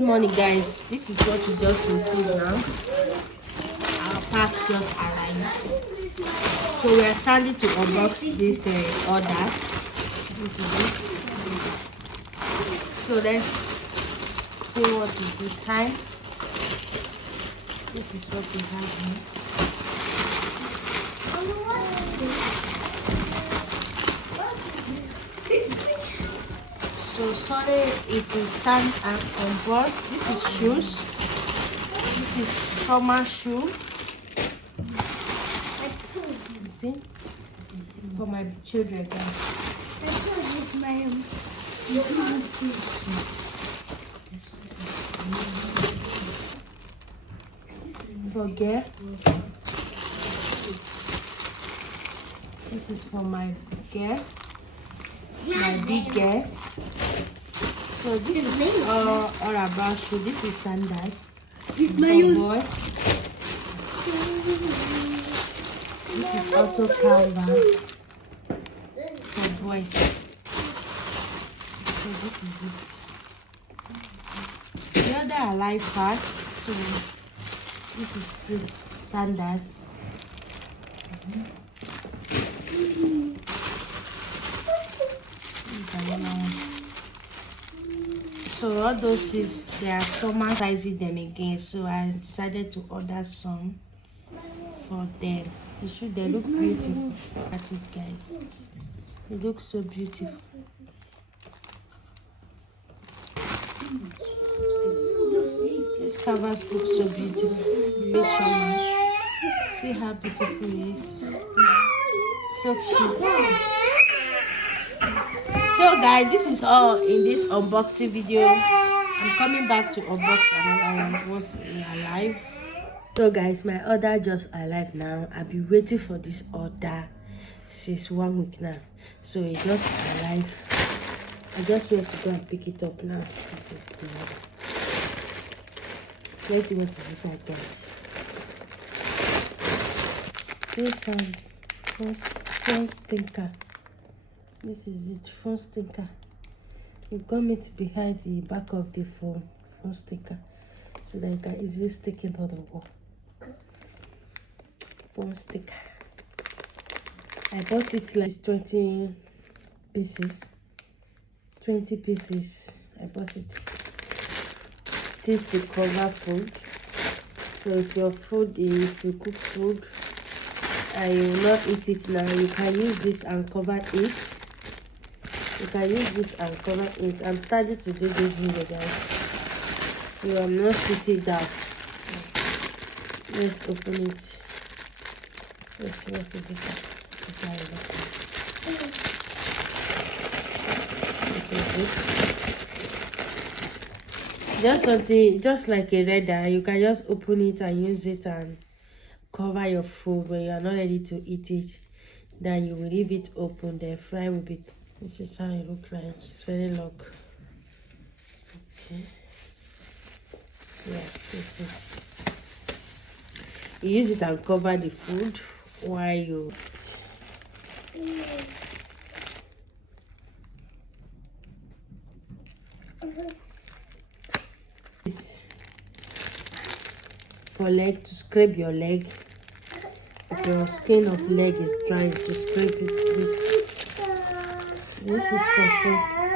Good morning, guys. This is what you just received now. Our pack just arrived. So we are starting to unbox this order. This is it. So let's see what is inside. This is what we have here. So sorry if we stand and unbox. This is shoes. This is summer shoe. You see? For my children, guys. For girl. This is for my girl. My big girls. So this is all about shoe. This is sandals. This for boy. This is also canvas for boys. So this is it. The other are life fast. So this is sandals. So all those is they are summarizing them again. So I decided to order some for them. They look beautiful. Look at it, guys. They look so beautiful. This canvas looks so beautiful. See how beautiful it is. So cute. So guys, this is all in this unboxing video. I'm coming back to unbox another one once we are live. So guys, my order just arrived now. I've been waiting for this order since 1 week now. So it just arrived. I just went to go and pick it up now. This is the order. Let's see what is inside, guys. This first sticker. This is it, phone sticker. You gum it behind the back of the phone sticker, so that you can easily stick it on the wall. Phone sticker. I bought it like 20 pieces. 20 pieces. I bought it. This is the cover food. So if you cook food and you will not eat it now, you can use this and cover it. You can use this and cover it. I'm starting to do this video, guys. So I'm not sitting down. Let's open it. Let's see what is this. Just something, just like a radar, you can just open it and use it and cover your food when you are not ready to eat it. Then you will leave it open, then fry with it. This is how it looks like. It's very long. Okay. Yeah, this is. You use it and cover the food while you eat. This for leg, to scrape your leg. If your skin of leg is dry, to scrape it. This is for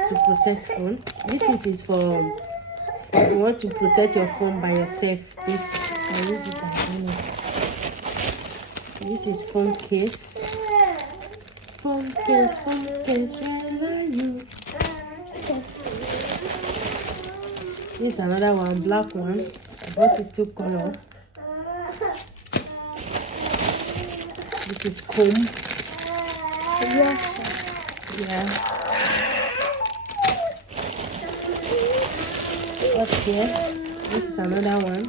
to protect phone. This is for if you want to protect your phone by yourself. This I use it as well. This is phone case. Phone case, where are you? This is another one, black one. I bought it 2 color. This is comb. Yeah. Okay. This is another one.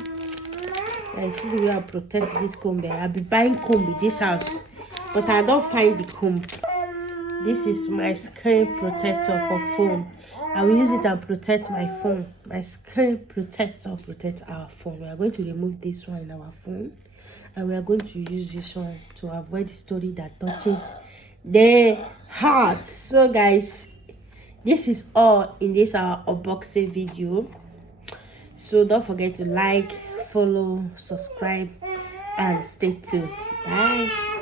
I see the way I protect this comb there. I'll be buying comb in this house, but I don't find the comb. This is my screen protector for phone. I will use it and protect my phone. My screen protector protect our phone. We are going to remove this one in our phone, and we are going to use this one to avoid the story that touches the heart. So guys, this is all in this our unboxing video. So don't forget to like, follow, subscribe, and stay tuned. Bye.